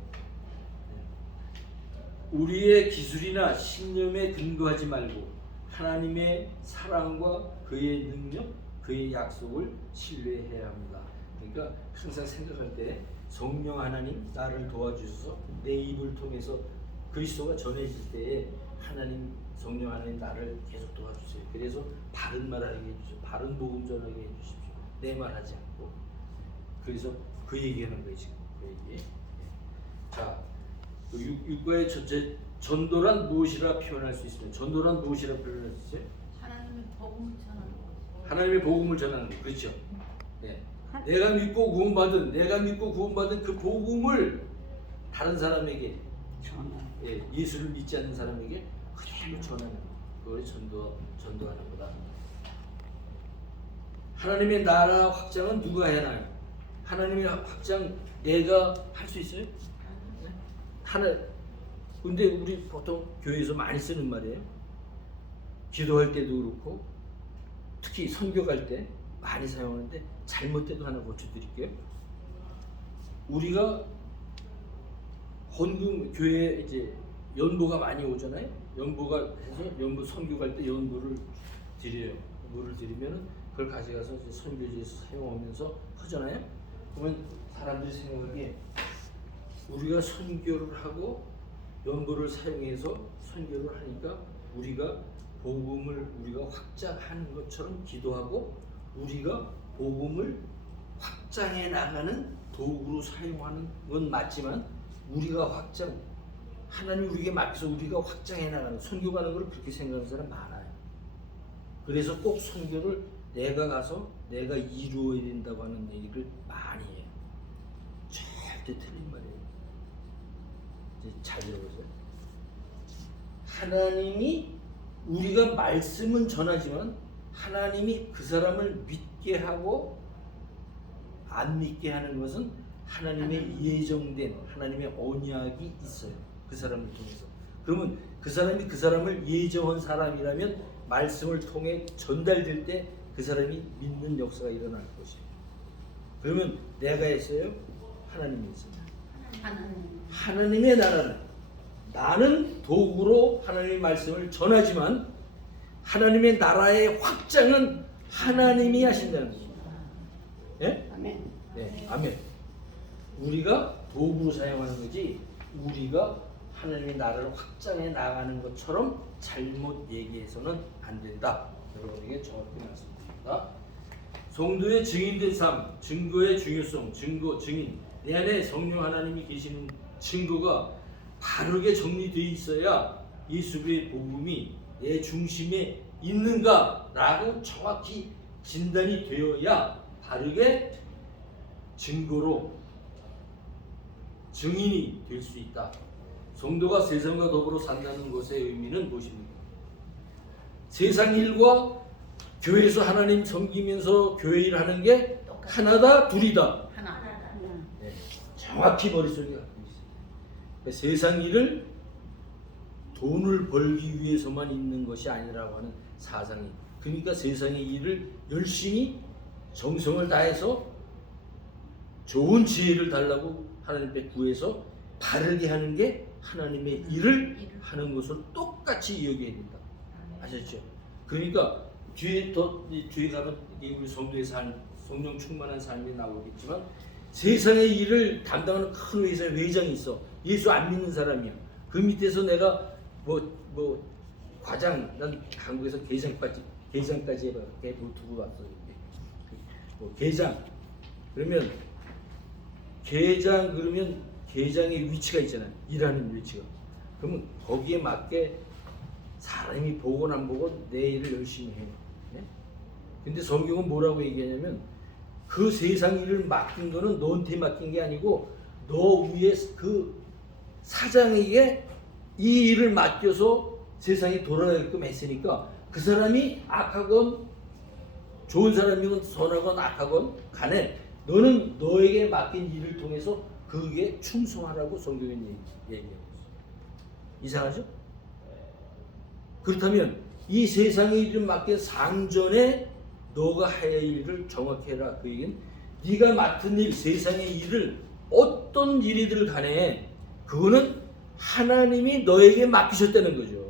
우리의 기술이나 신념에 근거하지 말고 하나님의 사랑과 그의 능력, 그의 약속을 신뢰해야 합니다. 그러니까 항상 생각할 때 성령 하나님 나를 도와주셔서 내 입을 통해서 그리스도가 전해질 때에 하나님 성령 하나님 나를 계속 도와주세요. 그래서 바른 말하게 해주십시오. 바른 복음 전하게 해주십시오. 내 말하지 않고. 그래서 그 얘기하는 거예요 지금. 그 얘기. 자, 육과의 첫째 전도란 무엇이라 표현할 수 있으면 전도란 무엇이라 표현할 수 있어요? 하나님의 복음을 전하는 거. 하나님의 복음을 전하는 거. 그렇죠. 네. 내가 믿고 구원받은 그 복음을 다른 사람에게 예수를 믿지 않는 사람에게 그대로 전하는 거. 그걸 전도하는 거다. 하나님의 나라 확장은 누가 해나요? 하나님의 확장 내가 할 수 있어요? 근데 우리 보통 교회에서 많이 쓰는 말이에요. 기도할 때도 그렇고 특히 선교갈 때 많이 사용하는데 잘못돼도 하나 고쳐드릴게요. 우리가 헌금 교회에 이제 연보가 많이 오잖아요. 연보가 해서 연보 선교갈 때 연보를 드려요. 물을 드리면은 그걸 가져가서 이제 선교지에서 사용하면서 하잖아요. 그러면 사람들이 생각하기에 우리가 선교를 하고 연보를 사용해서 선교를 하니까 우리가 복음을 우리가 확장하는 것처럼 기도하고 우리가 복음을 확장해 나가는 도구로 사용하는 건 맞지만 우리가 하나님 우리에게 맡겨서 우리가 확장해 나가는 선교 가는 걸 그렇게 생각하는 사람 많아요. 그래서 꼭 선교를 내가 가서 내가 이루어야 된다고 하는 얘기를 많이 해요. 절대 틀린 말이에요. 이제 잘 들어보세요. 하나님이 우리가 말씀은 전하지만 하나님이 그 사람을 믿게 하고 안 믿게 하는 것은 하나님의 예정된 하나님의 언약이 있어요. 그 사람을 통해서. 그러면 그 사람이 그 사람을 예정한 사람이라면 말씀을 통해 전달될 때 그 사람이 믿는 역사가 일어날 것이에요. 그러면 내가 했어요? 하나님이 했어요. 하나님의 나라는 나는 도구로 하나님의 말씀을 전하지만 하나님의 나라의 확장은 하나님이 하신다는 겁니다. 예? 아멘. 네, 아멘. 우리가 도구로 사용하는 거지 우리가 하나님의 나라를 확장해 나가는 것처럼 잘못 얘기해서는 안 된다. 여러분에게 정확히 말씀드립니다. 성도의 증인된 삶, 증거의 중요성, 증인. 내 안에 성령 하나님이 계시는 증거가 바르게 정리되어 있어야 예수의 복음이 내 중심에 있는가라고 정확히 진단이 되어야 바르게 증거로 증인이 될 수 있다. 성도가 세상과 더불어 산다는 것의 의미는 무엇입니까? 세상 일과 교회에서 하나님 섬기면서 교회 일 하는 게 하나다 둘이다. 하나. 네, 정확히 머릿속에 갖고 있어요. 그러니까 세상 일을 돈을 벌기 위해서만 있는 것이 아니라고 하는 사상이. 그러니까 세상의 일을 열심히 정성을 다해서 좋은 지혜를 달라고 하나님께 구해서 바르게 하는 게 하나님의 일을 하는 것을 똑같이 여겨야 된다. 아셨죠? 그러니까 뒤에 가면 우리 성도의 삶, 성령 충만한 삶이 나오겠지만 세상의 일을 담당하는 큰 회사의 회장이 있어. 예수 안 믿는 사람이야. 그 밑에서 내가 뭐 과장, 난 한국에서 계장까지 해봐. 두고 왔어. 뭐 계장 그러면 계장의 위치가 있잖아요. 일하는 위치가. 그러면 거기에 맞게 사람이 보건 안 보건 내 일을 열심히 해요. 네? 근데 성경은 뭐라고 얘기하냐면 그 세상 일을 맡긴 거는 너한테 맡긴 게 아니고 너 위에 그 사장에게 이 일을 맡겨서 세상이 돌아가게끔 했으니까 그 사람이 악하건 좋은 사람이건 선하건 악하건 간에 너는 너에게 맡긴 일을 통해서 그게 충성하라고 성경은 얘기하고 있어요. 이상하죠? 그렇다면 이 세상의 일을 맡긴 상전에 너가 해야 할 일을 정확히 해라. 그 얘기는 네가 맡은 일, 세상의 일을 어떤 일이든 간에 그거는 하나님이 너에게 맡기셨다는 거죠.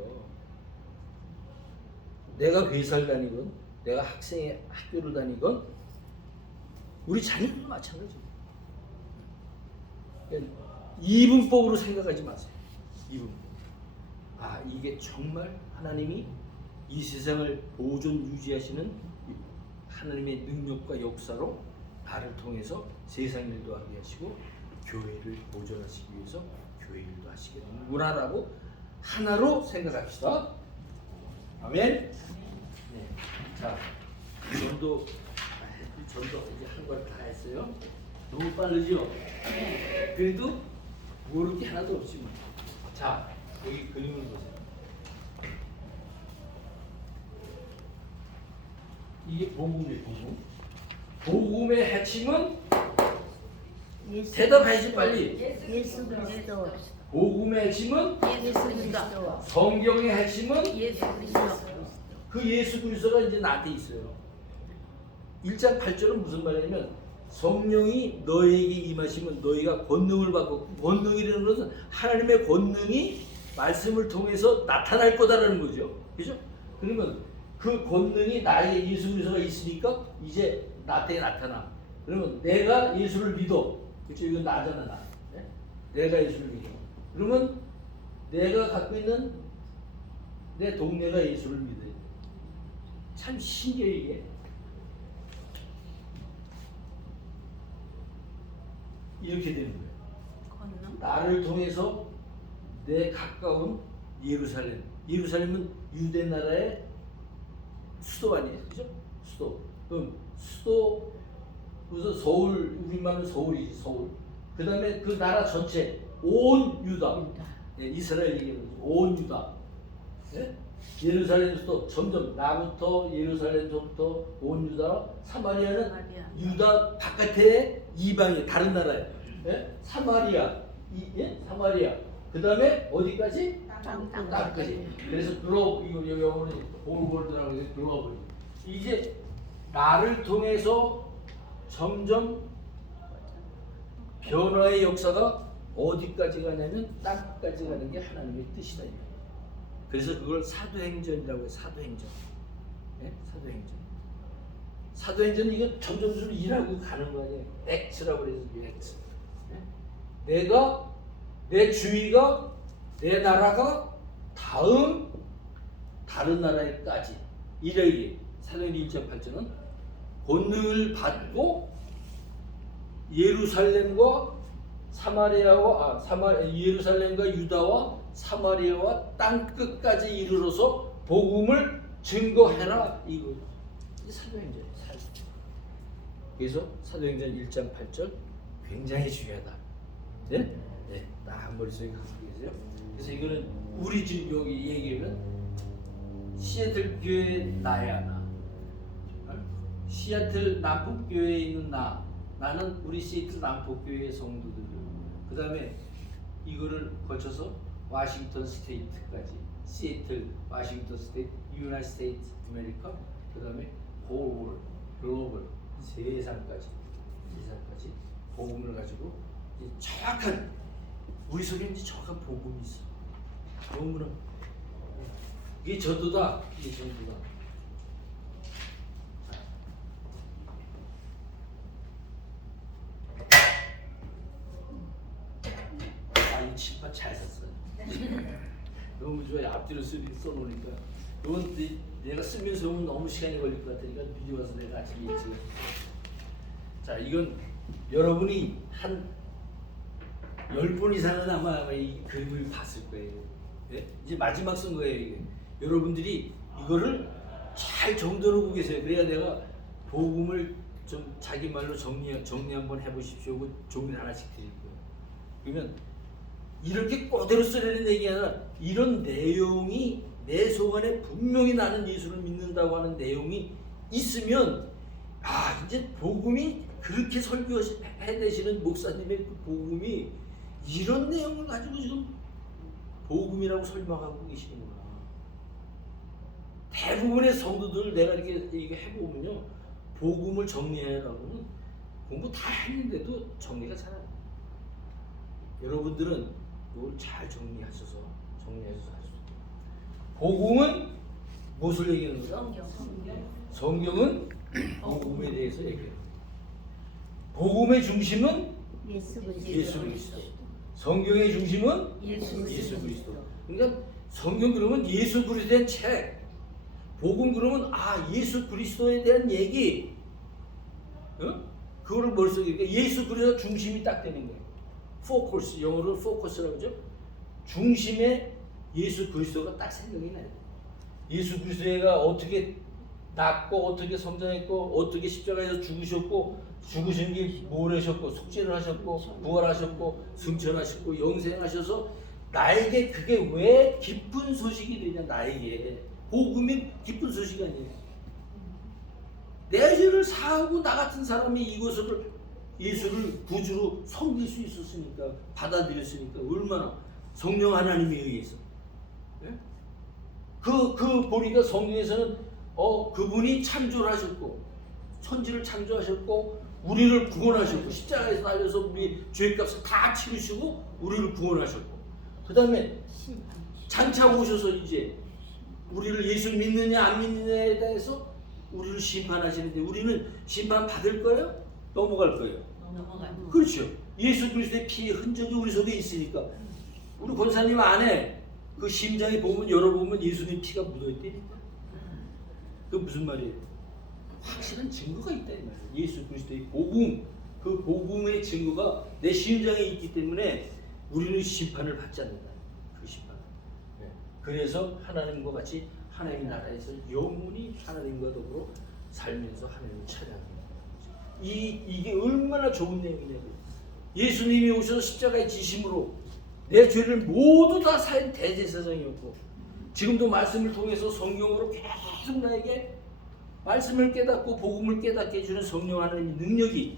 내가 회사를 다니건 내가 학교를 다니건 우리 자녀들도 마찬가지예요. 그러니까 이분법으로 생각하지 마세요. 이분법. 아, 이게 정말 하나님이 이 세상을 보존 유지하시는 하나님의 능력과 역사로 나를 통해서 세상 일도 하게 하시고 교회를 보존하시기 위해서 교회 일도 하시겠구나라고 하나로 생각합시다. 아멘. 네. 자, 전도 이제 한 걸 다 했어요. 너무 빠르죠? 그래도 모를 게 하나도 없지 뭐. 자, 여기 그림을 보세요. 이게 복음이에요, 복음. 복음의 핵심은 대답하지 빨리. 예수 그리스도. 복음의 핵심은 예수 그리스도. 성경의 핵심은 예수 그리스도. 그 예수 그리스도가 이제 나한테 있어요. 1장 8절은 무슨 말이냐면 성령이 너에게 임하시면 너희가 권능을 받고, 권능이라는 것은 하나님의 권능이 말씀을 통해서 나타날 거다라는 거죠. 그죠? 그러면 그 권능이 나에게 예수 그리스도가 있으니까 이제 나한테 나타나. 그러면 내가 예수를 믿어. 그렇죠? 이건 나잖아, 나. 네? 내가 예수를 믿어. 그러면 내가 갖고 있는 내 동네가 예수를 믿어요. 참 신기해 이게. 이렇게 되는 거예요. 권능. 나를 통해서 내 가까운 예루살렘. 예루살렘은 유대 나라의 수도 아니에요, 그죠? 수도. 그럼 수도 무슨 서울, 우리말은 서울이지, 서울. 그 다음에 그 나라 전체 온 유다. 네, 이스라엘 얘기하는 온 유다. 네? 예루살렘에서도 점점 나부터 예루살렘부터 온 유다, 사마리아는 유다 바깥에 이방이 다른 나라예요. 예? 사마리아, 사마리아. 그 다음에 어디까지? 땅까지. 그래서 글로벌, 이거 영어로 올월드라고 해서 글로벌. 이제 나를 통해서 점점 변화의 역사가 어디까지 가냐면 땅까지 가는 게 하나님의 뜻이다. 그래서 그걸 사도행전이라고 해요. 사도행전. 네? 사도행전. 사도행전은 이거 점점 일하고 가는 거 아니에요. 액츠라고 그래서 액츠. 네? 내가 내 주위가 내 나라가 다음 다른 나라에까지 이르게 사도행전 1장 8절은 권능을 받고 예루살렘과 예루살렘과 유다와 사마리아와 땅 끝까지 이르러서 복음을 증거해라 이거. 이게 사도행전이에요. 그래서 사도행전 1장 8절 굉장히 중요하다. 네? 네. 딱 머릿속에 갖고 계세요. 그래서 이거는 우리 집 여기 얘기하면 시애틀 교회 나야 나. 시애틀 남북교회에 있는 나는 우리 시애틀 남북교회 성도들. 그 다음에 이거를 거쳐서 워싱턴 스테이트까지, 시애틀, 워싱턴 스테이트, 유나이티드 스테이트 아메리카, 그 다음에 홀 글로벌 세상까지 복음을 가지고 이제 정확한 우리 속에 이제 정확한 복음이 있어. 너무나 이게 전도다. 이게 전도다. 이 칠판 잘 샀어요. 너무 좋아요. 앞뒤로 써놓으니까. 이건 내가 쓰면서 오면 너무 시간이 걸릴 것 같으니까 미리 와서 내가 아침에 일찍. 자, 이건 여러분이 한 10번 이상은 아마 이 그림을 봤을 거예요. 네? 이제 마지막 쓴 거예요. 이게. 여러분들이 이거를 잘 정돈하고 계세요. 그래야 내가 복음을 좀 자기 말로 정리 한번 해보십시오. 종이를 하나씩 드릴 거예요. 그러면 이렇게 그대로 쓰려는 얘기가 아니라 이런 내용이 내 속 안에 분명히 나는 예수를 믿는다고 하는 내용이 있으면 이제 복음이 그렇게 설교해내시는 목사님의 그 복음이 이런 내용을 가지고 지금 복음이라고 설명하고 계시는구나. 대부분의 성도들 내가 이렇게 해보면요, 복음을 정리하라고는 공부 다 했는데도 정리가 잘 안 돼요. 여러분들은 이걸 잘 정리하셔서 하셔야 돼요. 복음은 무엇을 얘기하는 거죠? 성경은 복음에 대해서 얘기해요. 복음의 중심은 예수 예수 그리스도. 성경의 중심은 예수 그리스도. 그러니까 성경 그러면 예수 그리스도에 대한 책, 복음 그러면 예수 그리스도에 대한 얘기, 그거를 머릿속에 예수 그리스도 중심이 딱 되는 거예요. 포커스, 영어로 포커스라고 하죠. 중심에 예수 그리스도가 딱 생각이 나요. 예수 그리스도가 어떻게 낳고 어떻게 성장했고 어떻게 십자가에서 죽으셨고 죽으신 게 뭘 하셨고 속죄를 하셨고 부활하셨고 승천하셨고 영생하셔서 나에게 그게 왜 기쁜 소식이 되냐. 나에게 복음이 기쁜 소식이 아니에요. 내 죄를 사하고 나 같은 사람이 이것을 예수를 구주로 섬길 수 있었으니까, 받아들였으니까 얼마나 성령 하나님에 의해서. 그 보니까 성경에서는 그분이 창조를 하셨고 천지를 창조하셨고 우리를 구원하셨고 십자가에서 달려서 우리 죄값을 다 치르시고 우리를 구원하셨고, 그 다음에 장차 오셔서 이제 우리를 예수 믿느냐 안 믿느냐에 대해서 우리를 심판하시는데 우리는 심판 받을 거예요? 넘어갈 거예요? 그렇죠. 예수 그리스도의 피의 흔적이 우리 속에 있으니까. 우리 권사님 안에 그 심장에 보면 열어보면 예수님 피가 묻어있다니까. 그 무슨 말이에요? 확실한 증거가 있다 이 말이에요. 예수 그리스도의 복음, 그 복음의 증거가 내 심장에 있기 때문에 우리는 심판을 받지 않는다. 그 심판. 그래서 하나님과 같이 하나님의 나라에서 영원히 하나님과 더불어 살면서 하나님을 찬양합니다. 이게 얼마나 좋은 내용이냐고요. 예수님이 오셔서 십자가의 지심으로 내 죄를 모두 다 사한 대제사장이었고, 지금도 말씀을 통해서 성경으로 계속 나에게 말씀을 깨닫고 복음을 깨닫게 해주는 성령 하나님의 능력이,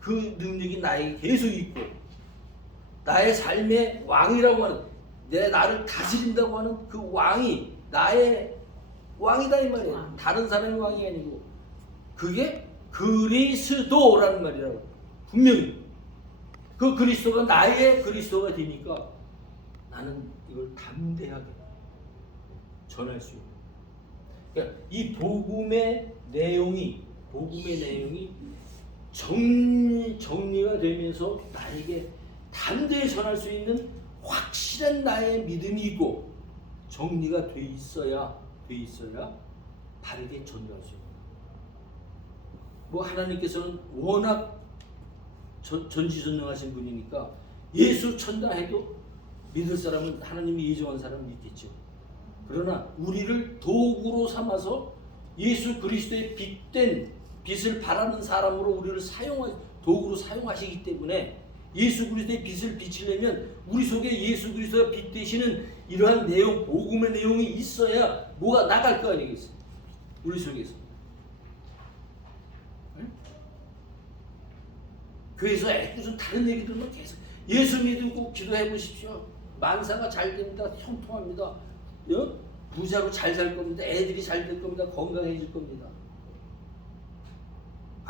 그 능력이 나에게 계속 있고, 나의 삶의 왕이라고 하는, 나를 다스린다고 하는 그 왕이 나의 왕이다 이 말이에요. 다른 사람의 왕이 아니고 그게 그리스도라는 말이라고. 분명히 그 그리스도가 나의 그리스도가 되니까 나는 이걸 담대하게 전할 수 있는. 그러니까 이 복음의 내용이 정리가 되면서 나에게 담대히 전할 수 있는 확실한 나의 믿음이 있고 정리가 돼 있어야 바르게 전달할 수 있는. 뭐 하나님께서는 워낙 전지전능하신 분이니까 예수 천다해도 믿을 사람은 하나님이 예정한 사람은 믿겠죠. 그러나 우리를 도구로 삼아서 예수 그리스도의 빛을 바라는 사람으로 우리를 도구로 사용하시기 때문에 예수 그리스도의 빛을 비치려면 우리 속에 예수 그리스도가 빛 되시는 이러한 내용, 복음의 내용이 있어야 뭐가 나갈 거 아니겠어요? 우리 속에서. 응? 교회에서 무슨 다른 얘기들만 계속 예수 믿고 기도해 보십시오. 만사가 잘 됩니다. 형통합니다. 부자로 잘 살 겁니다. 애들이 잘 될 겁니다. 건강해질 겁니다.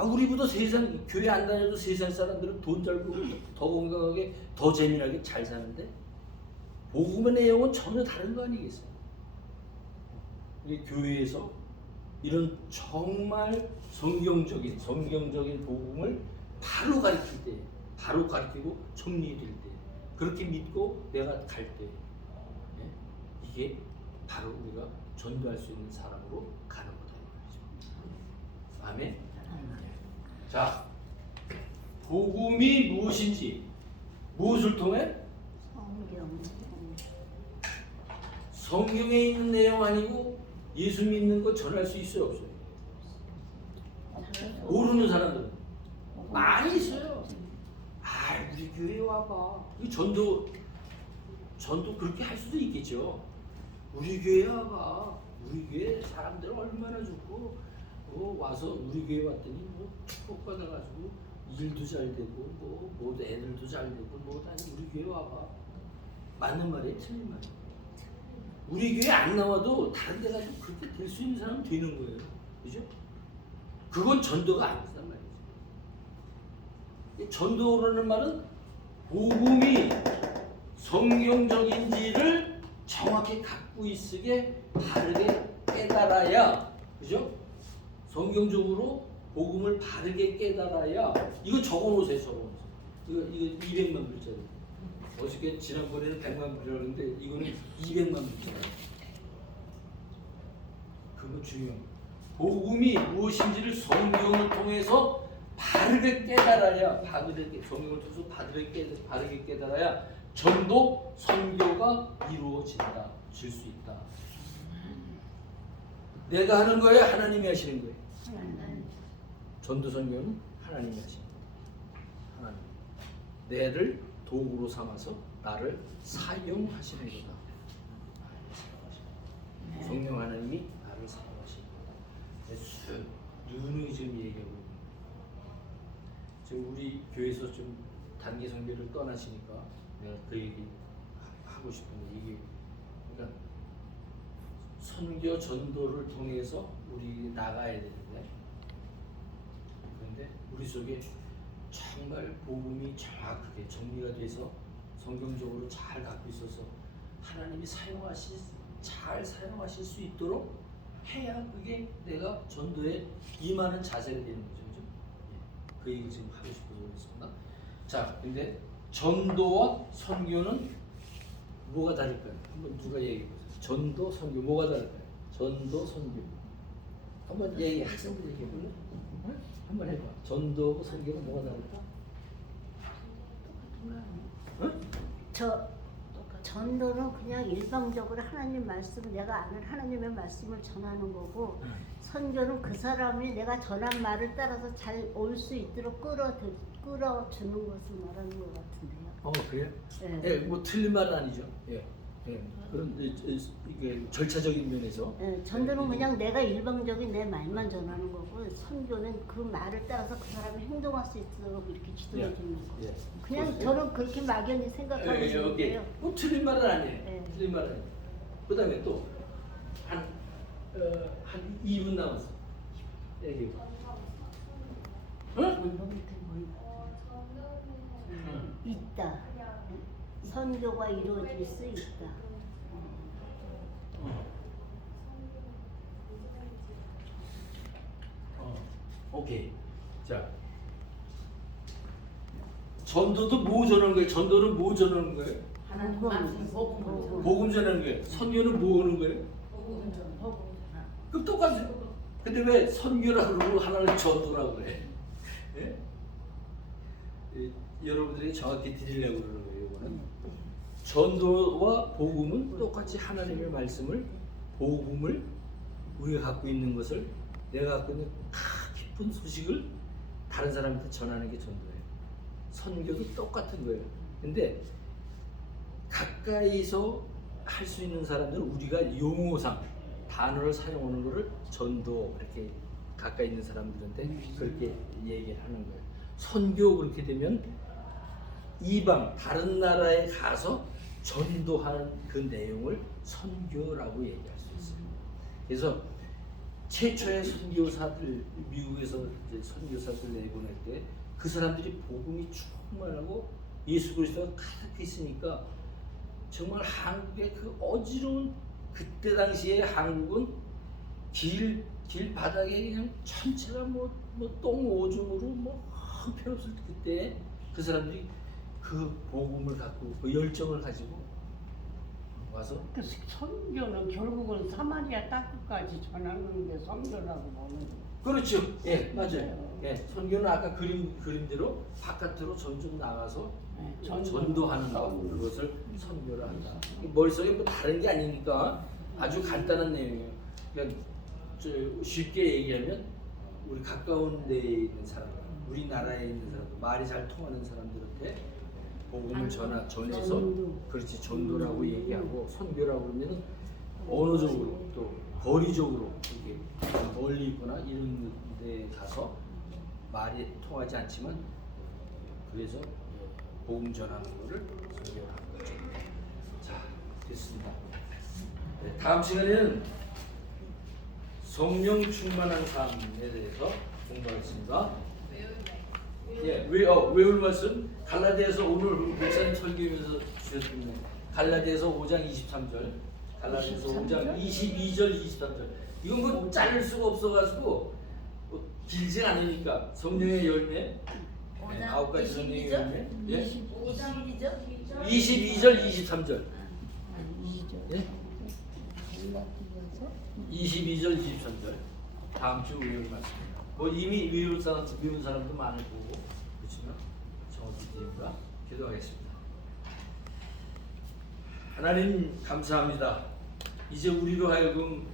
우리보다 세상 교회 안 다녀도 세상 사람들은 돈 잘 벌고 더 건강하게 더 재미나게 잘 사는데 복음의 내용은 전혀 다른 거 아니겠어요? 교회에서 이런 정말 성경적인 복음을 바로 가르칠 때, 바로 가르치고 정리해 드릴 때, 그렇게 믿고 내가 갈 때, 이게 바로 우리가 전도할 수 있는 사람으로 가는 거다 이 말이죠. 아멘. 자, 복음이 무엇인지, 무엇을 통해? 성경에 있는 내용 아니고 예수 믿는 거 전할 수 있어요, 없어요? 모르는 사람들은 많이 있어요. 우리 교회 와봐. 이 전도 그렇게 할 수도 있겠죠. 우리 교회 와봐. 우리 교회 사람들 얼마나 좋고, 와서 우리 교회 왔더니 축복 받아가지고 일도 잘 되고 뭐 애들도 잘 되고 아니 우리 교회 와봐. 맞는 말이에요, 틀린 말이에요. 우리 교회 안 나와도 다른 데 가서 그렇게 될 수 있는 사람은 되는 거예요, 그죠? 그건 전도가 아니란 말이죠. 전도라는 말은 복음이 성경적인지를 정확히 갖고 있으게 바르게 깨달아야, 그죠? 성경적으로 복음을 바르게 깨달아야. 이거 적어놓으세요, 적어놓으세요. 이거 200만 글자예요. 어저께 지난번에는 100만 글자였는데 이거는 200만 글자예요. 그거 중요해요. 복음이 무엇인지를 성경을 통해서 바르게 깨달아야, 성경을 통해서 바르게 깨달아야 전도 선교가 이루어질 수 있다. 내가 하는 거예요, 하나님이 하시는 거예요? 전도 선교는 하나님이 하시는 거예요. 하나님. 내를 도구로 삼아서 나를 사용하시는 거다. 성령 하나님이 나를 사용하시는 거다. 누누이 지금 얘기하고 있는 거예요. 지금 우리 교회에서 좀 단기 선교를 떠나시니까 내가 그 얘기 하고 싶은데, 이게 그러니까 선교 전도를 통해서 우리 나가야 되는데, 그런데 우리 속에 정말 복음이 정확하게 정리가 돼서 성경적으로 잘 갖고 있어서 하나님이 잘 사용하실 수 있도록 해야 그게 내가 전도에 임하는 자세가 되는 거죠. 그죠? 그 얘기 지금 하고 싶어서 그랬습니다. 자, 근데 전도와 선교는 뭐가 다를까요? 한번 누가 얘기해 보세요. 전도, 선교 뭐가 다를까요? 전도, 선교. 한번 학생들 얘기해 볼래? 한번 해봐. 전도하고 선교가 뭐가 다를까? 전도는 그냥 일방적으로 하나님 말씀, 내가 아는 하나님의 말씀을 전하는 거고, 선교는 그 사람이 내가 전한 말을 따라서 잘 올 수 있도록 끌어주는 것을 말하는 것 같은데요. 그래요? 네. 예, 뭐 틀린 말은 아니죠. 예. 그런 이게 절차적인 면에서. 전도는 그냥 내가 일방적인 내 말만 전하는 거고, 선교는 그 말을 따라서 그 사람이 행동할 수 있도록 이렇게 지도해 주는 거. 그냥 보세요. 저는 그렇게 막연히 생각하고 있는데요. 뭐 틀린 말은 아니에요. 네. 틀린 말은 아니에요. 그다음에 또 한 2분 남았어. 얘기해 봐. 있다. 선교가 이루어질 수 있다. 오케이. 자, 전도도 뭐 전하는 거예요? 전도는 뭐 전하는 거예요? 하나님 말씀 복음 복음 전하는 거예요. 선교는 뭐 하는 거예요? 복음 그럼 똑같아요. 근데 왜 선교라고 그러고 하나는 전도라고 그래? 예? 여러분들이 정확히 드리려고 그러는 거예요. 이거는 전도와 복음은 똑같이 하나님의 말씀을, 복음을 우리가 갖고 있는 것을, 내가 갖고 있는 깊은 소식을 다른 사람한테 전하는 게 전도예요. 선교도 똑같은 거예요. 근데 가까이서 할 수 있는 사람들은 우리가 용어상 단어를 사용하는 거를 전도 이렇게 가까이 있는 사람들한테 그렇게 얘기를 하는 거예요. 선교 그렇게 되면 이방 다른 나라에 가서 전도하는 그 내용을 선교라고 얘기할 수 있어요. 그래서 최초의 선교사들 미국에서 이제 선교사들 내보낼 때 그 사람들이 복음이 충만하고 예수 그리스도가 가득 있으니까 정말 한국의 그 어지러운 그때 당시에 한국은 길 바닥에 그냥 전체가 똥 오줌으로 형편없을 그때 그 사람들이 그 복음을 갖고 그 열정을 가지고 와서 그 선교는 결국은 사마리아 땅끝까지 전하는 게 선교라고 보는 거예요. 그렇죠. 예, 맞아요. 예, 선교는 아까 그림대로 바깥으로 전좀 나가서 전도하는 것, 그것을 선교를 한다. 머릿속에 뭐 다른 게 아니니까 아주 간단한 내용이에요. 그러니까 쉽게 얘기하면 우리 가까운 데에 있는 사람들, 우리나라에 있는 사람들, 말이 잘 통하는 사람들한테 복음을 전해서 그렇지 전도라고 얘기하고 선교라고 그러면 언어적으로 또 거리적으로 이렇게 멀리 있거나 이런 데 가서 말이 통하지 않지만 그래서 복음 전하는 거를 선교하는 거죠. 자, 됐습니다. 네, 다음 시간에는 성령 충만한 삶에 대해서 공부하겠습니다. 예, 외울 말씀 갈라디아서 오늘 목사님 설교하면서 주셨습니다. 갈라디아서 5장 23절, 갈라디아서 5장 22절, 23절. 이건 뭐 자를 수가 없어가지고 뭐 길진 않으니까 성령의 열매, 9가지 성령의 열매, 예, 22절? 22절, 23절, 예, 22절, 23절. 다음 주 외울 말씀입니다. 뭐 이미 외운 사람도 많을 거고 그렇지만 정확히 드립니다. 기도하겠습니다. 하나님 감사합니다. 이제 우리로 하여금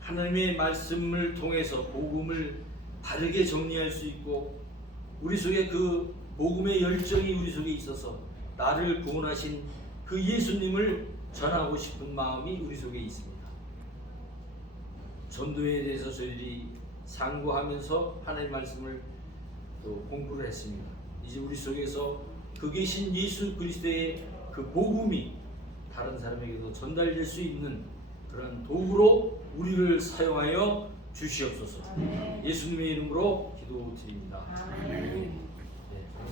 하나님의 말씀을 통해서 복음을 바르게 정리할 수 있고 우리 속에 그 복음의 열정이 우리 속에 있어서 나를 구원하신 그 예수님을 전하고 싶은 마음이 우리 속에 있습니다. 전도에 대해서 저희들이 상고하면서 하나님의 말씀을 또 공부를 했습니다. 이제 우리 속에서 그 계신 예수 그리스도의 그 복음이 다른 사람에게도 전달될 수 있는 그런 도구로 우리를 사용하여 주시옵소서. 예수님의 이름으로 기도드립니다. 아멘.